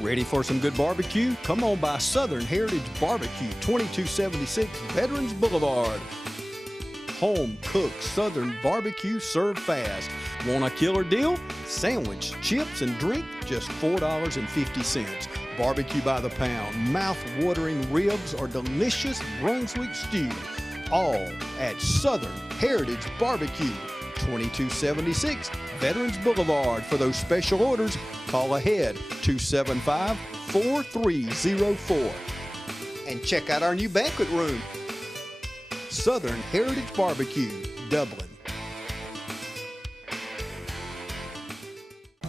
Ready for some good barbecue? Come on by Southern Heritage Barbecue, 2276 Veterans Boulevard. Home cooked Southern barbecue served fast. Want a killer deal? Sandwich, chips, and drink, just $4.50. Barbecue by the pound, mouth-watering ribs, or delicious Brunswick stew. All at Southern Heritage Barbecue, 2276 Veterans Boulevard. For those special orders, call ahead 275-4304. And check out our new banquet room. Southern Heritage Barbecue, Dublin.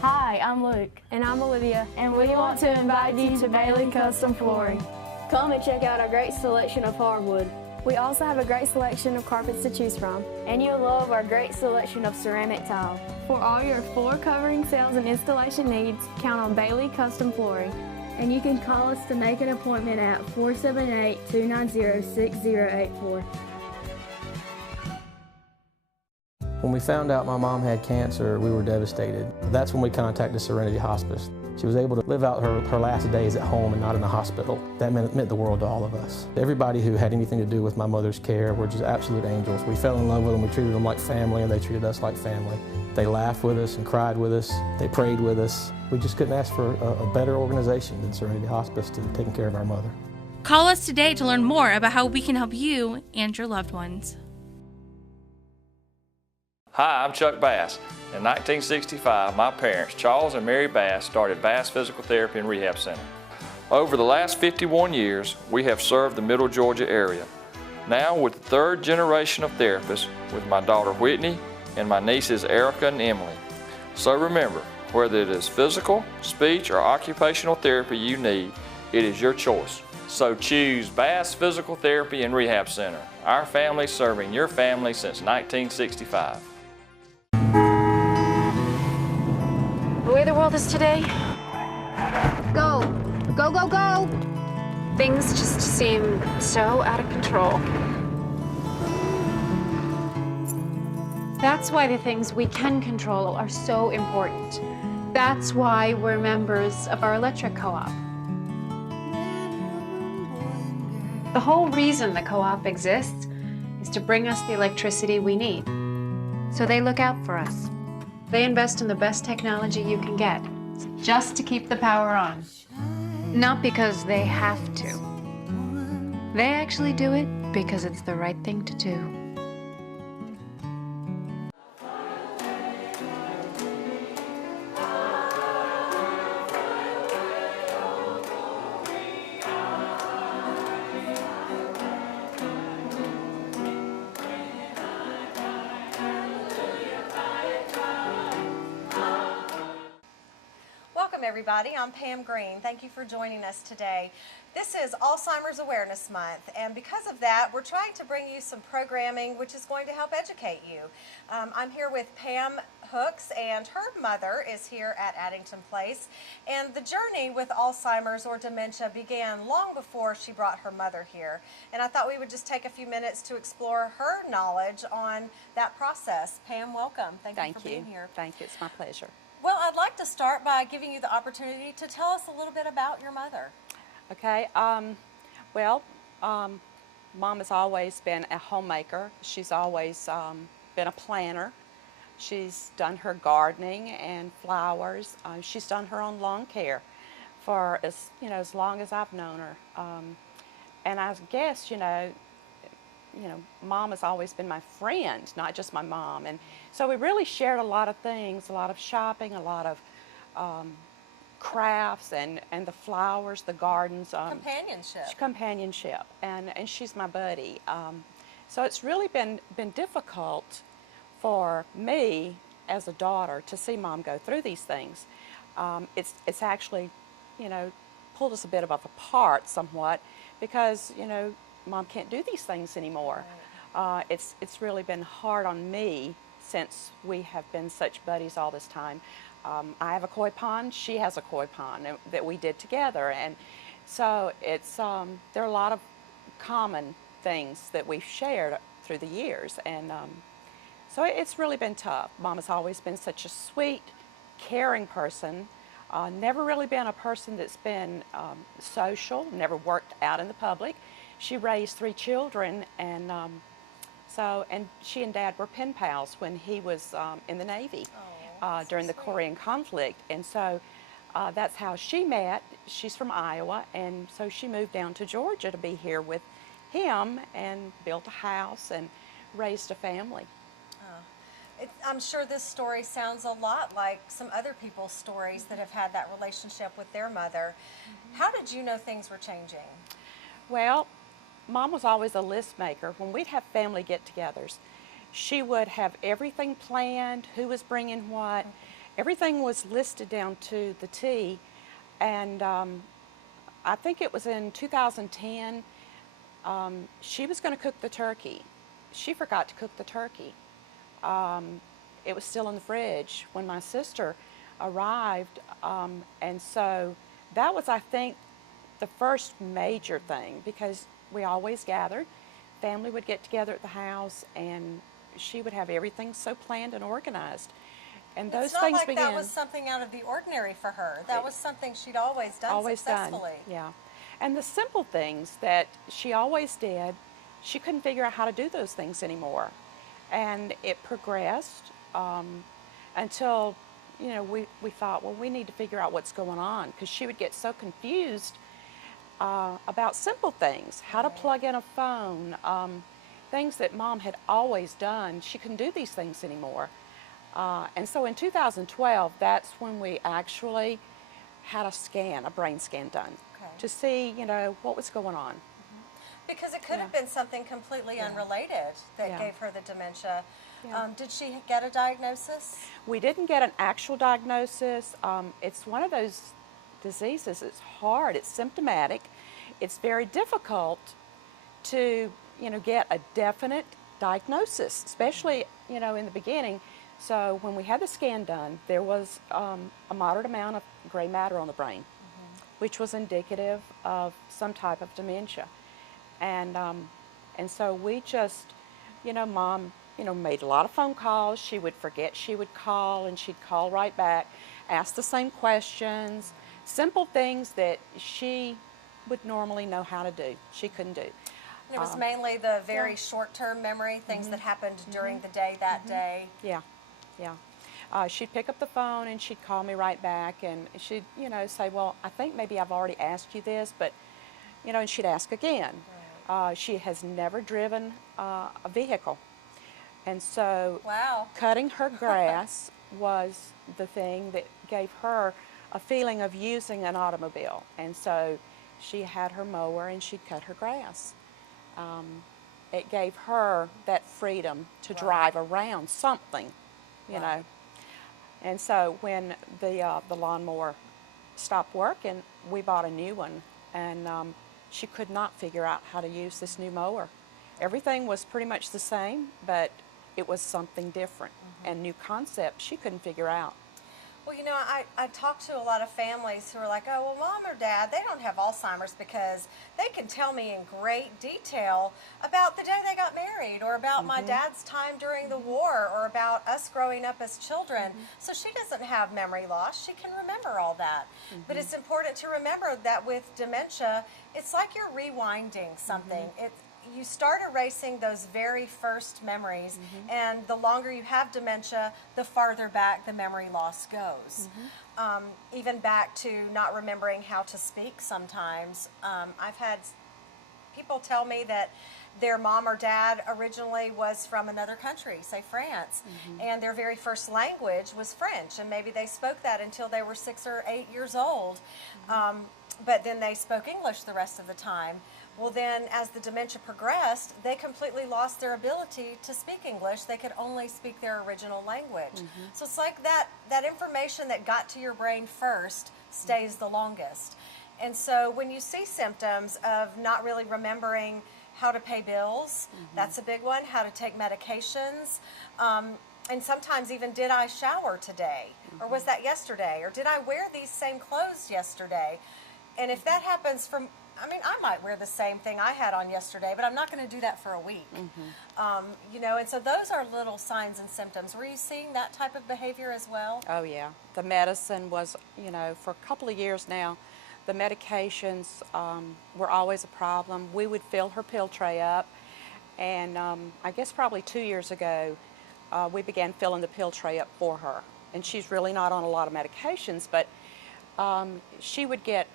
Hi, I'm Luke. And I'm Olivia. And we want to invite you to Bailey Custom Flooring. Come and check out our great selection of hardwood. We also have a great selection of carpets to choose from. And you'll love our great selection of ceramic tile. For all your floor covering, sales, and installation needs, count on Bailey Custom Flooring. And you can call us to make an appointment at 478-290-6084. When we found out my mom had cancer, we were devastated. That's when we contacted Serenity Hospice. She was able to live out her last days at home and not in the hospital. That meant the world to all of us. Everybody who had anything to do with my mother's care were just absolute angels. We fell in love with them, we treated them like family, and they treated us like family. They laughed with us and cried with us. They prayed with us. We just couldn't ask for a better organization than Serenity Hospice to taking care of our mother. Call us today to learn more about how we can help you and your loved ones. Hi, I'm Chuck Bass. In 1965, my parents, Charles and Mary Bass, started Bass Physical Therapy and Rehab Center. Over the last 51 years, we have served the Middle Georgia area. Now with the third generation of therapists with my daughter Whitney and my nieces Erica and Emily. So remember, whether it is physical, speech, or occupational therapy you need, it is your choice. So choose Bass Physical Therapy and Rehab Center. Our family serving your family since 1965. The way the world is today, go, go, go, go. Things just seem so out of control. That's why the things we can control are so important. That's why we're members of our electric co-op. The whole reason the co-op exists is to bring us the electricity we need. So they look out for us. They invest in the best technology you can get, just to keep the power on. Not because they have to. They actually do it because it's the right thing to do. Welcome everybody, I'm Pam Green. Thank you for joining us today. This is Alzheimer's Awareness Month, and because of that, we're trying to bring you some programming which is going to help educate you. I'm here with Pam Hooks, and her mother is here at Addington Place, and the journey with Alzheimer's or dementia began long before she brought her mother here, and I thought we would just take a few minutes to explore her knowledge on that process. Pam, welcome. Thank you for being here. Thank you. It's my pleasure. Well, I'd like to start by giving you the opportunity to tell us a little bit about your mother. Okay. Mom has always been a homemaker. She's always been a planner. She's done her gardening and flowers. She's done her own lawn care for as long as I've known her. And I guess Mom has always been my friend, not just my mom. And so we really shared a lot of things, a lot of shopping, a lot of crafts and the flowers, the gardens. Companionship. And she's my buddy. So it's really been difficult for me as a daughter to see Mom go through these things. It's actually, pulled us a bit apart somewhat because, Mom can't do these things anymore. Right. It's really been hard on me since we have been such buddies all this time. I have a koi pond, she has a koi pond that we did together, and so it's there are a lot of common things that we've shared through the years, and so it's really been tough. Mom has always been such a sweet, caring person. Never really been a person that's been social, never worked out in the public. She raised 3 children, and and she and Dad were pen pals when he was in the Navy during the Korean conflict. And so that's how she met. She's from Iowa, and so she moved down to Georgia to be here with him and built a house and raised a family. I'm sure this story sounds a lot like some other people's stories that have had that relationship with their mother. How did you know things were changing? Well, Mom was always a list maker. When we'd have family get-togethers, she would have everything planned, who was bringing what. Everything was listed down to the T. And I think it was in 2010, she was going to cook the turkey. She forgot to cook the turkey. It was still in the fridge when my sister arrived, and so that was, I think, the first major thing, because we always gathered. Family would get together at the house, and she would have everything so planned and organized. And those things like began. That was something out of the ordinary for her. That was something she'd always done successfully. Yeah. And the simple things that she always did, she couldn't figure out how to do those things anymore. And it progressed until, we thought, well, we need to figure out what's going on, because she would get so confused about simple things, how to plug in a phone, things that Mom had always done. She couldn't do these things anymore. And so in 2012, that's when we actually had a brain scan done to see, what was going on. Because it could have been something completely unrelated that gave her the dementia. Did she get a diagnosis? We didn't get an actual diagnosis. It's one of those diseases. It's hard. It's symptomatic. It's very difficult to, get a definite diagnosis, especially, in the beginning. So when we had the scan done, there was a moderate amount of gray matter on the brain, which was indicative of some type of dementia. And so we just, Mom, made a lot of phone calls. She would forget she would call, and she'd call right back, ask the same questions, simple things that she would normally know how to do. She couldn't do. And it was mainly the very short-term memory, things that happened during the day that day. Yeah, yeah. She'd pick up the phone and she'd call me right back, and she'd, say, well, I think maybe I've already asked you this, but, and she'd ask again. She has never driven a vehicle. And so cutting her grass was the thing that gave her a feeling of using an automobile. And so she had her mower and she'd cut her grass. It gave her that freedom to drive around something, you know. And so when the lawnmower stopped working, we bought a new one, and she could not figure out how to use this new mower. Everything was pretty much the same, but it was something different and new concepts she couldn't figure out. Well, I talk to a lot of families who are like, oh, well, Mom or Dad, they don't have Alzheimer's because they can tell me in great detail about the day they got married, or about my dad's time during the war, or about us growing up as children. So she doesn't have memory loss. She can remember all that. But it's important to remember that with dementia, it's like you're rewinding something. You start erasing those very first memories, and the longer you have dementia, the farther back the memory loss goes. Even back to not remembering how to speak sometimes. I've had people tell me that their mom or dad originally was from another country, say France, and their very first language was French, and maybe they spoke that until they were 6 or 8 years old, but then they spoke English the rest of the time. Well, then, as the dementia progressed, they completely lost their ability to speak English. They could only speak their original language. So it's like that information that got to your brain first stays the longest. And so when you see symptoms of not really remembering how to pay bills, that's a big one, how to take medications, and sometimes even, did I shower today? Or was that yesterday? Or did I wear these same clothes yesterday? And if that happens from, I mean, I might wear the same thing I had on yesterday, but I'm not going to do that for a week. You know, and so those are little signs and symptoms. Were you seeing that type of behavior as well? Oh, yeah. The medicine was, you know, for a couple of years now, the medications were always a problem. We would fill her pill tray up, and I guess probably 2 years ago, we began filling the pill tray up for her. And she's really not on a lot of medications, but she would get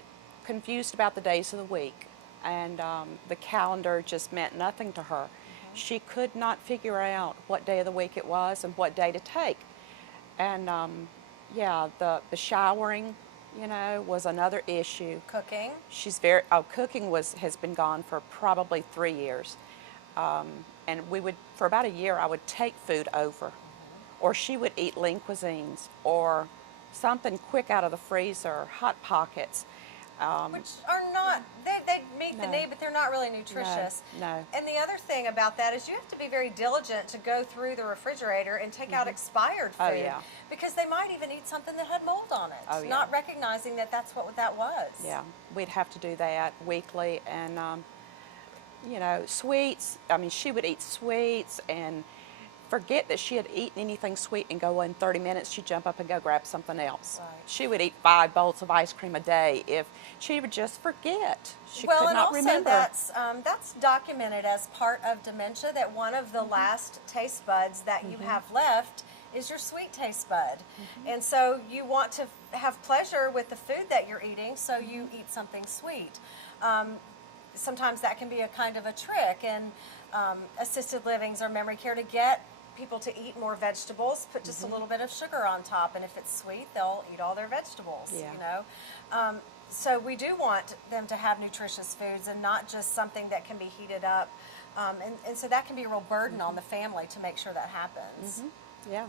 confused about the days of the week, and the calendar just meant nothing to her. She could not figure out what day of the week it was and what day to take. And yeah, the showering, you know, was another issue. Cooking? She's cooking has been gone for probably 3 years. And we would, for about a year, I would take food over. Or she would eat lean cuisines, or something quick out of the freezer, Hot Pockets. Which are not, they meet the need, but they're not really nutritious. No. And the other thing about that is you have to be very diligent to go through the refrigerator and take out expired food. Oh, yeah. Because they might even eat something that had mold on it, Oh, yeah. not recognizing that that's what that was. Yeah, we'd have to do that weekly. And, you know, sweets, I mean, she would eat sweets and forget that she had eaten anything sweet and go in 30 minutes, she'd jump up and go grab something else. Right. She would eat 5 bowls of ice cream a day if she would just forget. She could not remember. That's documented as part of dementia, that one of the last taste buds that you have left is your sweet taste bud. And so you want to have pleasure with the food that you're eating, so you eat something sweet. Sometimes that can be a kind of a trick in assisted livings or memory care to get people to eat more vegetables, put just a little bit of sugar on top, and if it's sweet, they'll eat all their vegetables, you know. So we do want them to have nutritious foods and not just something that can be heated up. And so that can be a real burden on the family to make sure that happens. Yeah.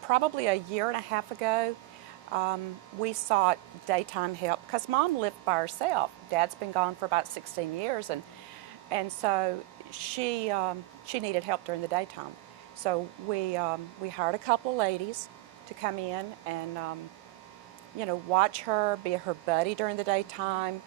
Probably a year and a half ago, we sought daytime help because Mom lived by herself. Dad's been gone for about 16 years, and so she needed help during the daytime. So we hired a couple of ladies to come in and you know, watch her, be her buddy during the daytime.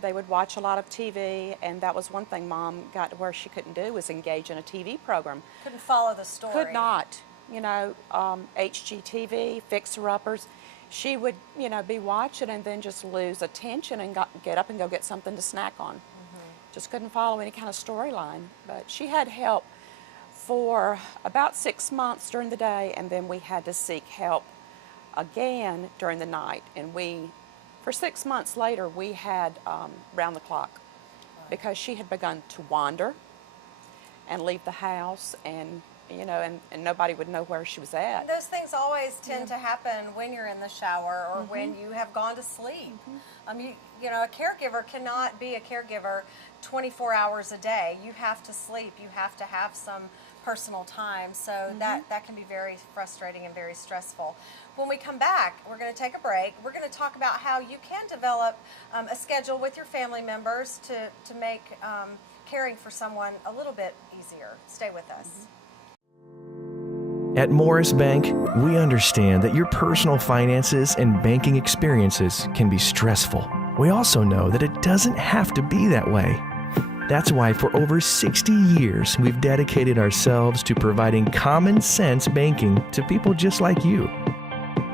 They would watch a lot of TV, and that was one thing Mom got to where she couldn't do, was engage in a TV program. Couldn't follow the story. Could not. You know, HGTV, fixer-uppers. She would, you know, be watching and then just lose attention and get up and go get something to snack on. Just couldn't follow any kind of storyline. But she had help for about 6 months during the day, and then we had to seek help again during the night. And for 6 months later, we had round the clock because she had begun to wander and leave the house, and you know, and nobody would know where she was at. Those things always tend to happen when you're in the shower or when you have gone to sleep. You know, a caregiver cannot be a caregiver 24 hours a day. You have to sleep. You have to have some personal time. So that can be very frustrating and very stressful. When we come back, we're going to take a break. We're going to talk about how you can develop a schedule with your family members to make caring for someone a little bit easier. Stay with us. At Morris Bank, we understand that your personal finances and banking experiences can be stressful. We also know that it doesn't have to be that way. That's why for over 60 years, we've dedicated ourselves to providing common sense banking to people just like you.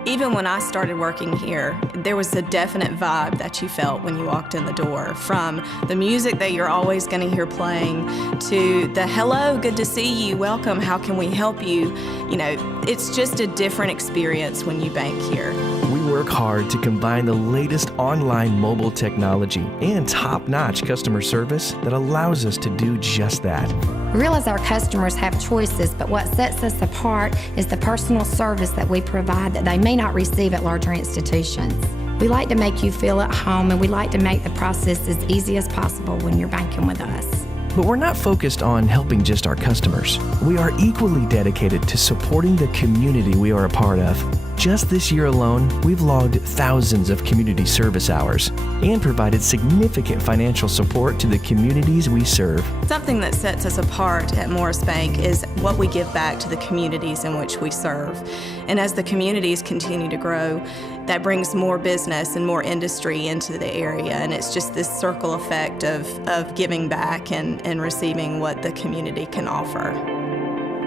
Even when I started working here, there was a definite vibe that you felt when you walked in the door, from the music that you're always going to hear playing to the hello, good to see you, welcome, how can we help you? You know, it's just a different experience when you bank here. We work hard to combine the latest online mobile technology and top-notch customer service that allows us to do just that. We realize our customers have choices, but what sets us apart is the personal service that we provide that they may not receive at larger institutions. We like to make you feel at home, and we like to make the process as easy as possible when you're banking with us. But we're not focused on helping just our customers. We are equally dedicated to supporting the community we are a part of. Just this year alone, we've logged thousands of community service hours and provided significant financial support to the communities we serve. Something that sets us apart at Morris Bank is what we give back to the communities in which we serve. And as the communities continue to grow, that brings more business and more industry into the area, and it's just this circle effect of giving back and receiving what the community can offer.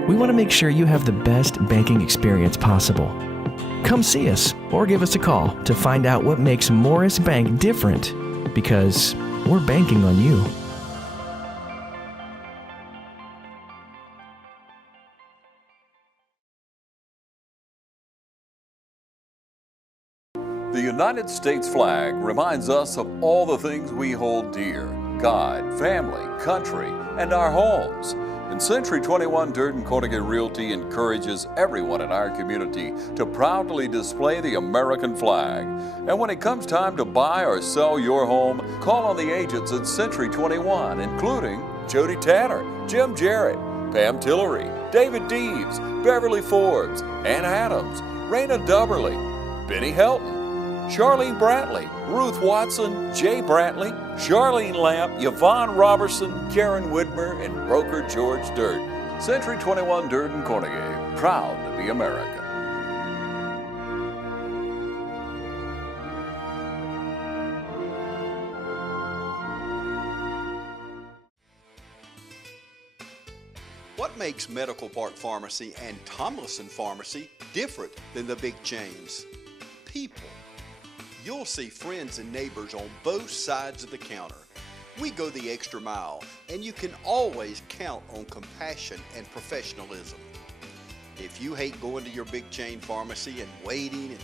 We want to make sure you have the best banking experience possible. Come see us or give us a call to find out what makes Morris Bank different, because we're banking on you. The United States flag reminds us of all the things we hold dear: God, family, country, and our homes. And Century 21 Durden Cornigan Realty encourages everyone in our community to proudly display the American flag. And when it comes time to buy or sell your home, call on the agents at Century 21, including Jody Tanner, Jim Jarrett, Pam Tillery, David Deeves, Beverly Forbes, Ann Adams, Raina Dubberly, Benny Helton, Charlene Brantley, Ruth Watson, Jay Brantley, Charlene Lamp, Yvonne Robertson, Karen Widmer, and broker George Dirt. Century 21 Durden Cornegay, proud to be American. What makes Medical Park Pharmacy and Tomlinson Pharmacy different than the big chains? People. You'll see friends and neighbors on both sides of the counter. We go the extra mile, and you can always count on compassion and professionalism. If you hate going to your big chain pharmacy and waiting,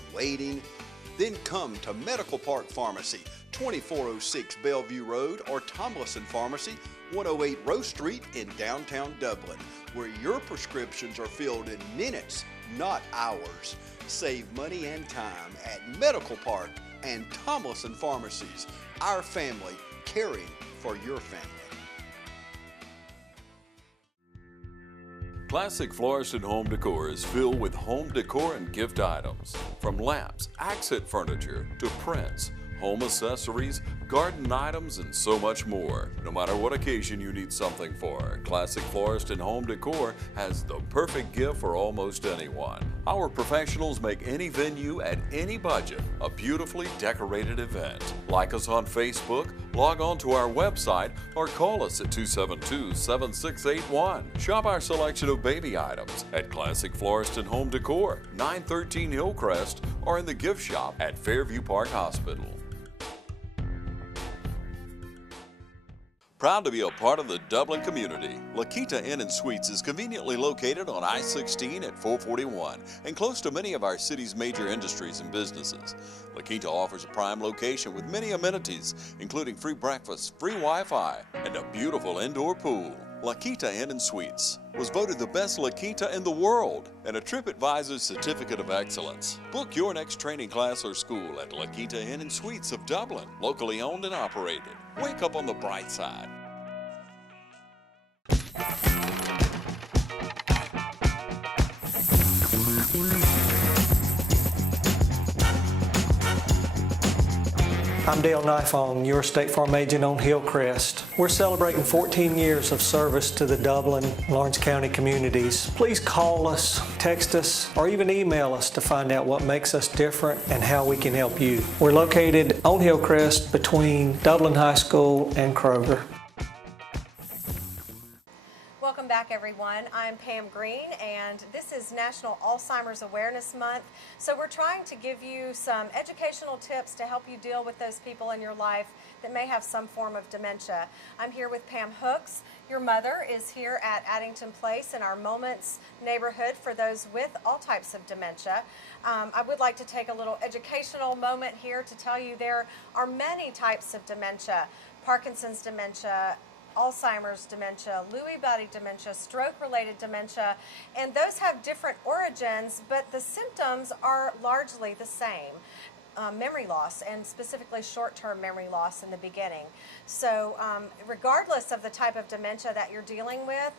then come to Medical Park Pharmacy, 2406 Bellevue Road, or Tomlinson Pharmacy, 108 Rose Street in downtown Dublin, where your prescriptions are filled in minutes, not hours. Save money and time at Medical Park and Tomlinson Pharmacies. Our family, caring for your family. Classic Florist and Home Decor is filled with home decor and gift items. From lamps, accent furniture, to prints, home accessories, garden items, and so much more. No matter what occasion you need something for, Classic Florist and Home Decor has the perfect gift for almost anyone. Our professionals make any venue at any budget a beautifully decorated event. Like us on Facebook, log on to our website, or call us at 272-7681. Shop our selection of baby items at Classic Florist and Home Decor, 913 Hillcrest, or in the gift shop at Fairview Park Hospital. Proud to be a part of the Dublin community, La Quinta Inn & Suites is conveniently located on I-16 at 441 and close to many of our city's major industries and businesses. La Quinta offers a prime location with many amenities, including free breakfast, free Wi-Fi, and a beautiful indoor pool. La Quinta Inn & Suites was voted the best La Quinta in the world and a TripAdvisor Certificate of Excellence. Book your next training class or school at La Quinta Inn & Suites of Dublin, locally owned and operated. Wake up on the bright side. I'm Dale Nifong, your State Farm agent on Hillcrest. We're celebrating 14 years of service to the Dublin, Lawrence County communities. Please call us, text us, or even email us to find out what makes us different and how we can help you. We're located on Hillcrest between Dublin High School and Kroger. Welcome back, everyone. I'm Pam Green, and this is National Alzheimer's Awareness Month. So we're trying to give you some educational tips to help you deal with those people in your life that may have some form of dementia. I'm here with Pam Hooks. Your mother is here at Addington Place in our Moments neighborhood for those with all types of dementia. I would like to take a little educational moment here to tell you there are many types of dementia: Parkinson's dementia, Alzheimer's dementia, Lewy body dementia, stroke-related dementia, and those have different origins, but the symptoms are largely the same. Memory loss, and specifically short-term memory loss in the beginning. So regardless of the type of dementia that you're dealing with,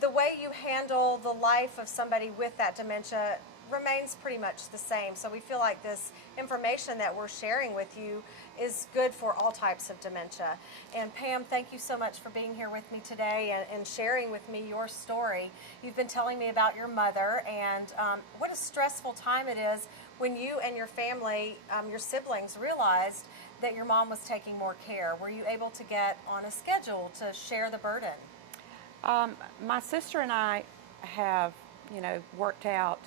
the way you handle the life of somebody with that dementia remains pretty much the same. So we feel like this information that we're sharing with you is good for all types of dementia. And Pam, thank you so much for being here with me today and sharing with me your story. You've been telling me about your mother and what a stressful time it is when you and your family, your siblings, realized that your mom was taking more care. Were you able to get on a schedule to share the burden? My sister and I have, worked out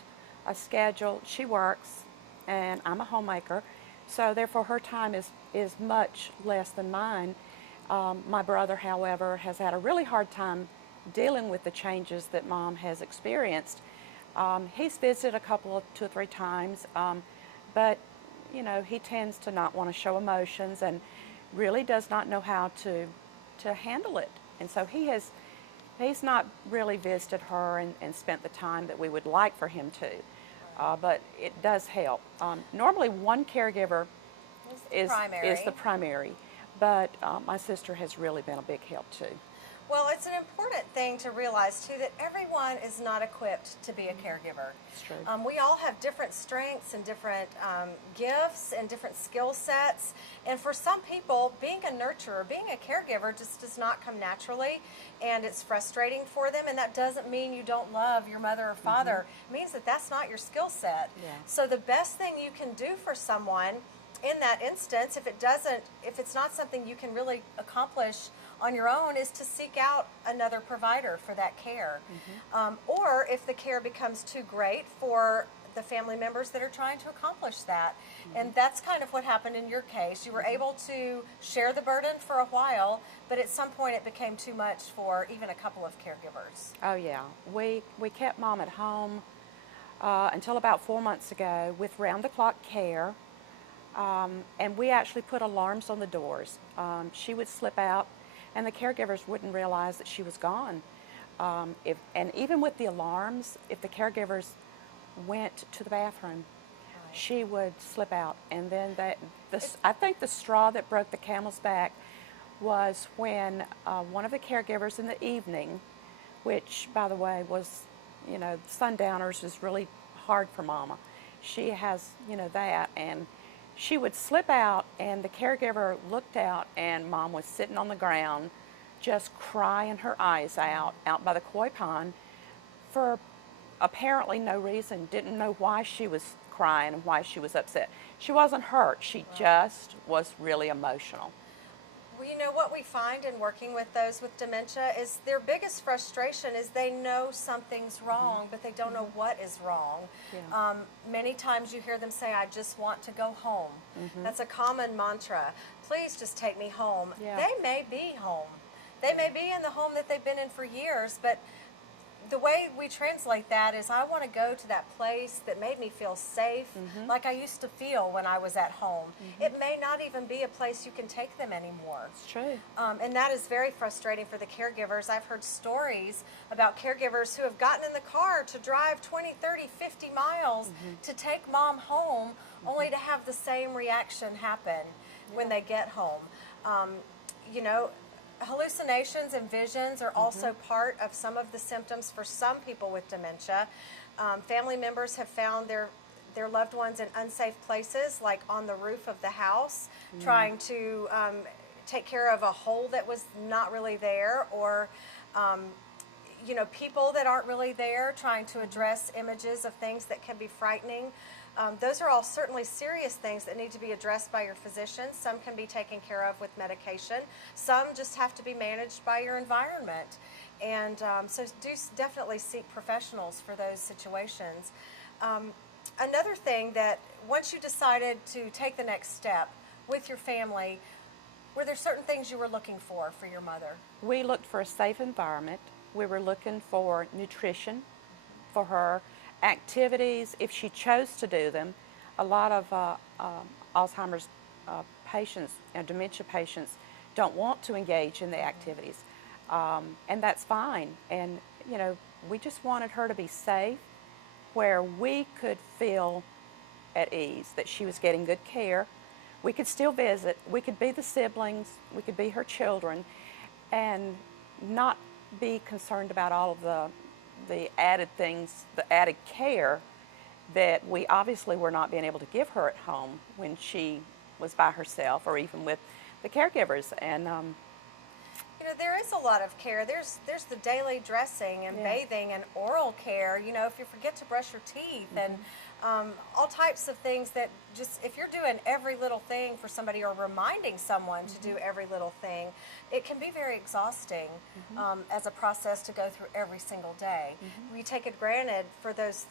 a schedule. She works, and I'm a homemaker, so therefore her time is much less than mine. My brother, however, has had a really hard time dealing with the changes that Mom has experienced. He's visited two or three times, but he tends to not want to show emotions and really does not know how to handle it. And so he's not really visited her and spent the time that we would like for him to, but it does help. Normally one caregiver is the primary, but my sister has really been a big help too. Well, it's an important thing to realize, too, that everyone is not equipped to be a caregiver. It's true. We all have different strengths and different gifts and different skill sets. And for some people, being a nurturer, being a caregiver just does not come naturally, and it's frustrating for them. And that doesn't mean you don't love your mother or father. It means that that's not your skill set. Yeah. So the best thing you can do for someone in that instance, if it's not something you can really accomplish on your own, is to seek out another provider for that care. Or if the care becomes too great for the family members that are trying to accomplish that. And that's kind of what happened in your case. You were able to share the burden for a while, but at some point it became too much for even a couple of caregivers. Oh yeah, we kept Mom at home until about 4 months ago with round-the-clock care. And we actually put alarms on the doors. She would slip out and the caregivers wouldn't realize that she was gone. And even with the alarms, if the caregivers went to the bathroom, she would slip out. And then I think the straw that broke the camel's back was when one of the caregivers in the evening, which by the way was, sundowners is really hard for Mama. She has, that, and she would slip out and the caregiver looked out and Mom was sitting on the ground just crying her eyes out by the koi pond for apparently no reason. Didn't know why she was crying and why she was upset. She wasn't hurt. She just was really emotional. Well, what we find in working with those with dementia is their biggest frustration is they know something's wrong, but they don't know what is wrong. Yeah. Many times you hear them say, I just want to go home. That's a common mantra. Please just take me home. Yeah. They may be home. They may be in the home that they've been in for years, but the way we translate that is I want to go to that place that made me feel safe, like I used to feel when I was at home. It may not even be a place you can take them anymore. It's true. And that is very frustrating for the caregivers. I've heard stories about caregivers who have gotten in the car to drive 20, 30, 50 miles to take Mom home, only to have the same reaction happen when they get home. Hallucinations and visions are also part of some of the symptoms for some people with dementia. Family members have found their loved ones in unsafe places, like on the roof of the house, trying to take care of a hole that was not really there, or people that aren't really there, trying to address images of things that can be frightening. Those are all certainly serious things that need to be addressed by your physician. Some can be taken care of with medication. Some just have to be managed by your environment. And so do definitely seek professionals for those situations. Another thing that once you decided to take the next step with your family, were there certain things you were looking for your mother? We looked for a safe environment. We were looking for nutrition for her, activities, if she chose to do them. A lot of Alzheimer's patients and dementia patients don't want to engage in the activities, and that's fine. And we just wanted her to be safe, where we could feel at ease that she was getting good care. We could still visit. We could be the siblings. We could be her children, and not be concerned about all of the added things, the added care that we obviously were not being able to give her at home when she was by herself or even with the caregivers. And you know, there is a lot of care. There's the daily dressing and bathing and oral care. You know, if you forget to brush your teeth and all types of things that just, if you're doing every little thing for somebody or reminding someone to do every little thing, it can be very exhausting as a process to go through every single day. We take it granted for those,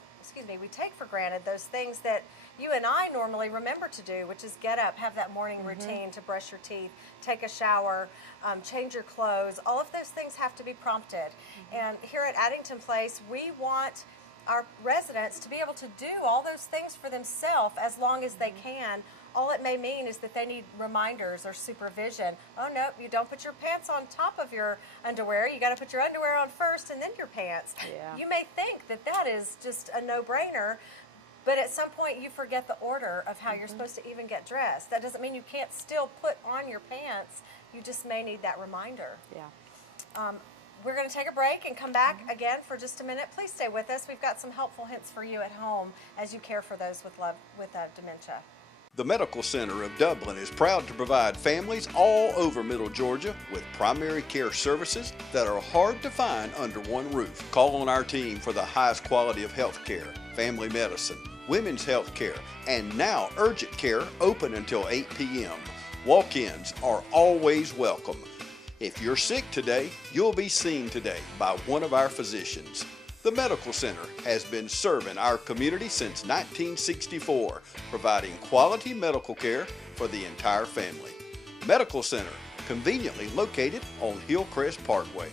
we take for granted those things that you and I normally remember to do, which is get up, have that morning routine to brush your teeth, take a shower, change your clothes. All of those things have to be prompted. And here at Addington Place, we want our residents to be able to do all those things for themselves as long as they can. All it may mean is that they need reminders or supervision. Oh, no, you don't put your pants on top of your underwear. You got to put your underwear on first and then your pants. You may think that that is just a no-brainer, but at some point you forget the order of how you're supposed to even get dressed. That doesn't mean you can't still put on your pants. You just may need that reminder. We're going to take a break and come back again for just a minute. Please stay with us. We've got some helpful hints for you at home as you care for those with dementia. The Medical Center of Dublin is proud to provide families all over Middle Georgia with primary care services that are hard to find under one roof. Call on our team for the highest quality of health care, family medicine, women's health care, and now urgent care open until 8 p.m. Walk-ins are always welcome. If you're sick today, you'll be seen today by one of our physicians. The Medical Center has been serving our community since 1964, providing quality medical care for the entire family. Medical Center, conveniently located on Hillcrest Parkway.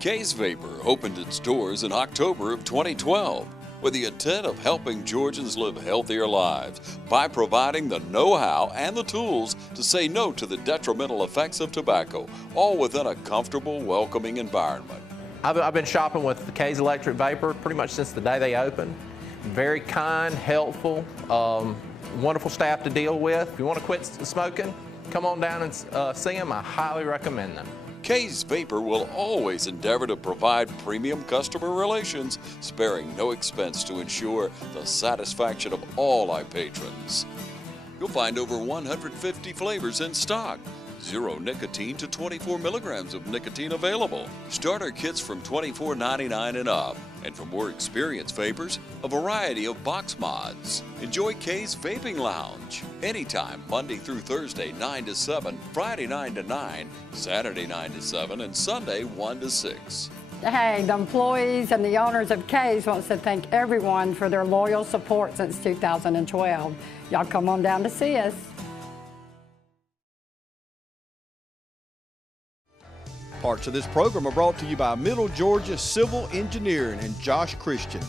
K's Vapor opened its doors in October of 2012 with the intent of helping Georgians live healthier lives by providing the know-how and the tools to say no to the detrimental effects of tobacco, all within a comfortable, welcoming environment. I've been shopping with the K's Electric Vapor pretty much since the day they opened. Very kind, helpful, wonderful staff to deal with. If you want to quit smoking, come on down and see them. I highly recommend them. K's Vapor will always endeavor to provide premium customer relations, sparing no expense to ensure the satisfaction of all our patrons. You'll find over 150 flavors in stock. 0 nicotine to 24 milligrams of nicotine available. Starter kits from $24.99 and up. And for more experienced vapors, a variety of box mods. Enjoy K's Vaping Lounge. Anytime, Monday through Thursday, 9 to 7, Friday, 9 to 9, Saturday, 9 to 7, and Sunday, 1 to 6. Hey, the employees and the owners of K's wants to thank everyone for their loyal support since 2012. Y'all come on down to see us. Parts of this program are brought to you by Middle Georgia Civil Engineering and Josh Christian.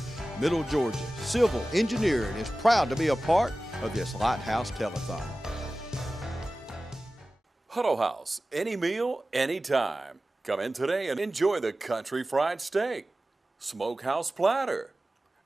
Middle Georgia Civil Engineering is proud to be a part of this Lighthouse Telethon. Huddle House, any meal, anytime. Come in today and enjoy the country fried steak, smokehouse platter,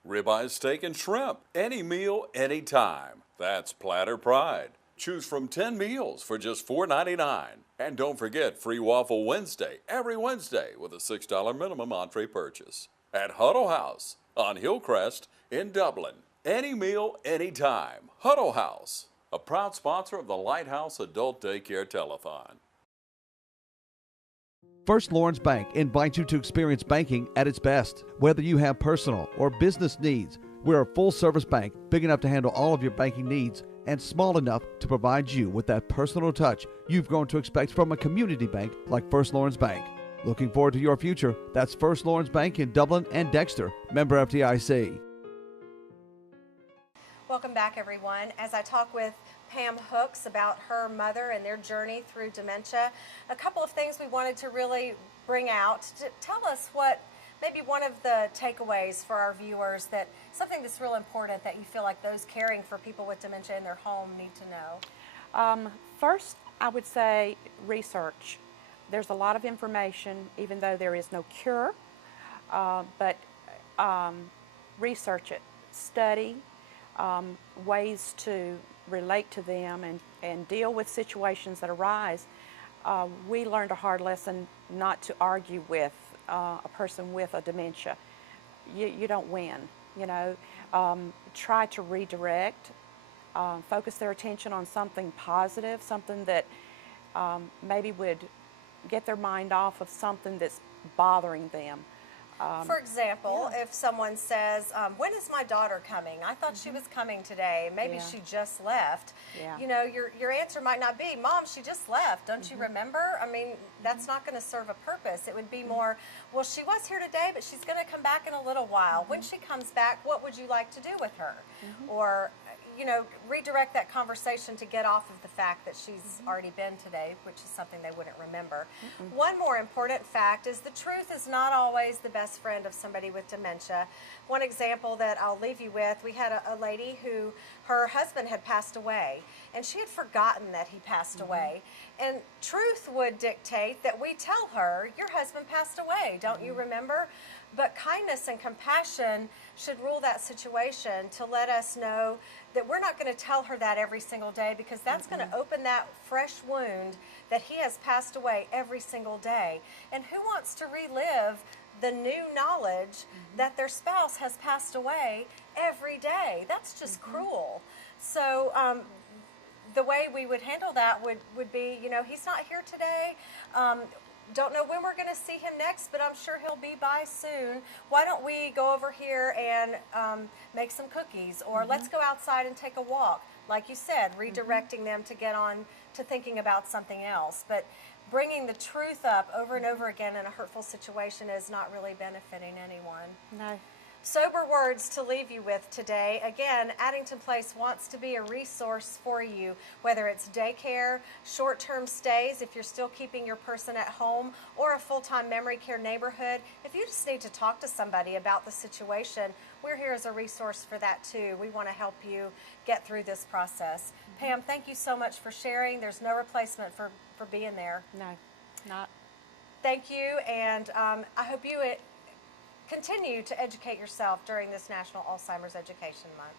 ribeye steak and shrimp. Any meal, anytime. That's Platter Pride. Choose from 10 meals for just $4.99. And don't forget free Waffle Wednesday, every Wednesday with a $6 minimum entree purchase. At Huddle House on Hillcrest in Dublin. Any meal, anytime. Huddle House, a proud sponsor of the Lighthouse Adult Daycare Telethon. First Lawrence Bank invites you to experience banking at its best. Whether you have personal or business needs, we're a full-service bank big enough to handle all of your banking needs and small enough to provide you with that personal touch you've grown to expect from a community bank like First Lawrence Bank. Looking forward to your future. That's First Lawrence Bank in Dublin and Dexter, member FDIC. Welcome back, everyone. As I talk with Pam Hooks about her mother and their journey through dementia, a couple of things we wanted to really bring out. Tell us what maybe one of the takeaways for our viewers, that something that's real important that you feel like those caring for people with dementia in their home need to know. First, I would say research. There's a lot of information, even though there is no cure, but research it, study ways to relate to them and deal with situations that arise. We learned a hard lesson not to argue with a person with a dementia. You don't win. you know, try to redirect, focus their attention on something positive, something that maybe would get their mind off of something that's bothering them. For example, if someone says, when is my daughter coming? I thought she was coming today. Maybe she just left. You know, your answer might not be, Mom, she just left. Don't you remember? I mean, that's not going to serve a purpose. It would be more, well, she was here today, but she's going to come back in a little while. When she comes back, what would you like to do with her? Or, you know, redirect that conversation to get off of the fact that she's already been today, which is something they wouldn't remember. One more important fact is the truth is not always the best friend of somebody with dementia. One example that I'll leave you with, we had a lady who, her husband had passed away, and she had forgotten that he passed away. And truth would dictate that we tell her, your husband passed away, don't you remember? But kindness and compassion should rule that situation to let us know that we're not going to tell her that every single day, because that's going to open that fresh wound that he has passed away every single day. And who wants to relive the new knowledge that their spouse has passed away every day? That's just cruel. So the way we would handle that would be, you know, he's not here today. Don't know when we're going to see him next, but I'm sure he'll be by soon. Why don't we go over here and make some cookies, or let's go outside and take a walk. Like you said, redirecting them to get on to thinking about something else. But bringing the truth up over and over again in a hurtful situation is not really benefiting anyone. No. Sober words to leave you with today. Again, Addington Place wants to be a resource for you, whether it's daycare, short-term stays, if you're still keeping your person at home, or a full-time memory care neighborhood. If you just need to talk to somebody about the situation, we're here as a resource for that too. We want to help you get through this process. Pam, thank you so much for sharing. There's no replacement for being there. No, not. Thank you, and I hope you continue to educate yourself during this National Alzheimer's Education Month.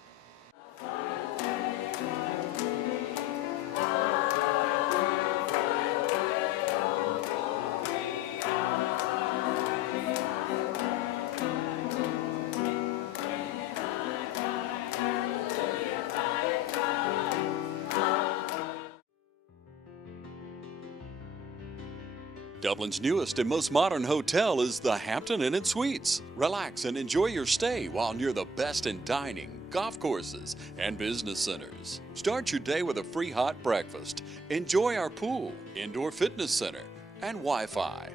Dublin's newest and most modern hotel is the Hampton Inn & Suites. Relax and enjoy your stay while near the best in dining, golf courses, and business centers. Start your day with a free hot breakfast. Enjoy our pool, indoor fitness center, and Wi-Fi.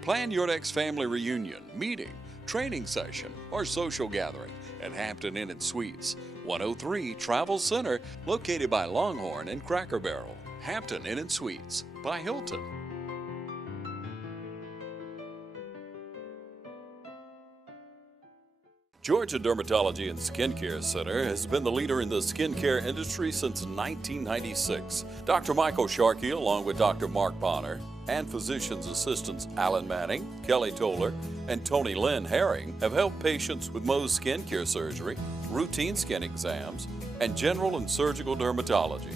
Plan your next family reunion, meeting, training session, or social gathering at Hampton Inn & Suites, 103 Travel Center, located by Longhorn and Cracker Barrel. Hampton Inn & Suites by Hilton. Georgia Dermatology and Skincare Center has been the leader in the skincare industry since 1996. Dr. Michael Sharkey, along with Dr. Mark Bonner, and physician's assistants Alan Manning, Kelly Toller, and Tony Lynn Herring have helped patients with Mohs skincare surgery, routine skin exams, and general and surgical dermatology.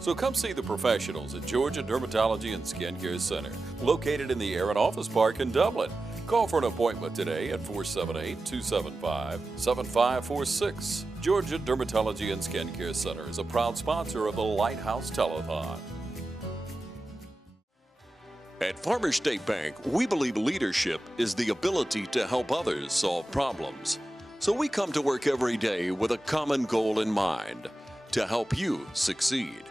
So come see the professionals at Georgia Dermatology and Skincare Center, located in the Aaron Office Park in Dublin. Call for an appointment today at 478-275-7546. Georgia Dermatology and Skincare Center is a proud sponsor of the Lighthouse Telethon. At Farmers State Bank, we believe leadership is the ability to help others solve problems. So we come to work every day with a common goal in mind, to help you succeed.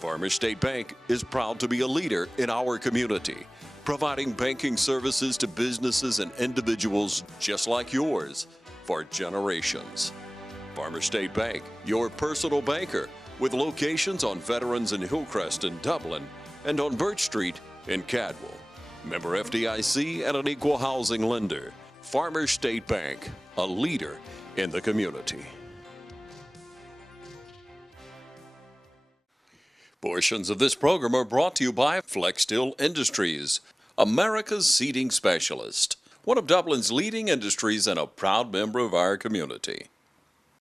Farmers State Bank is proud to be a leader in our community, providing banking services to businesses and individuals just like yours for generations. Farmers State Bank, your personal banker, with locations on Veterans and Hillcrest in Dublin and on Birch Street in Cadwell. Member FDIC and an equal housing lender. Farmers State Bank, a leader in the community. Portions of this program are brought to you by Flexsteel Industries, America's seating specialist, one of Dublin's leading industries and a proud member of our community.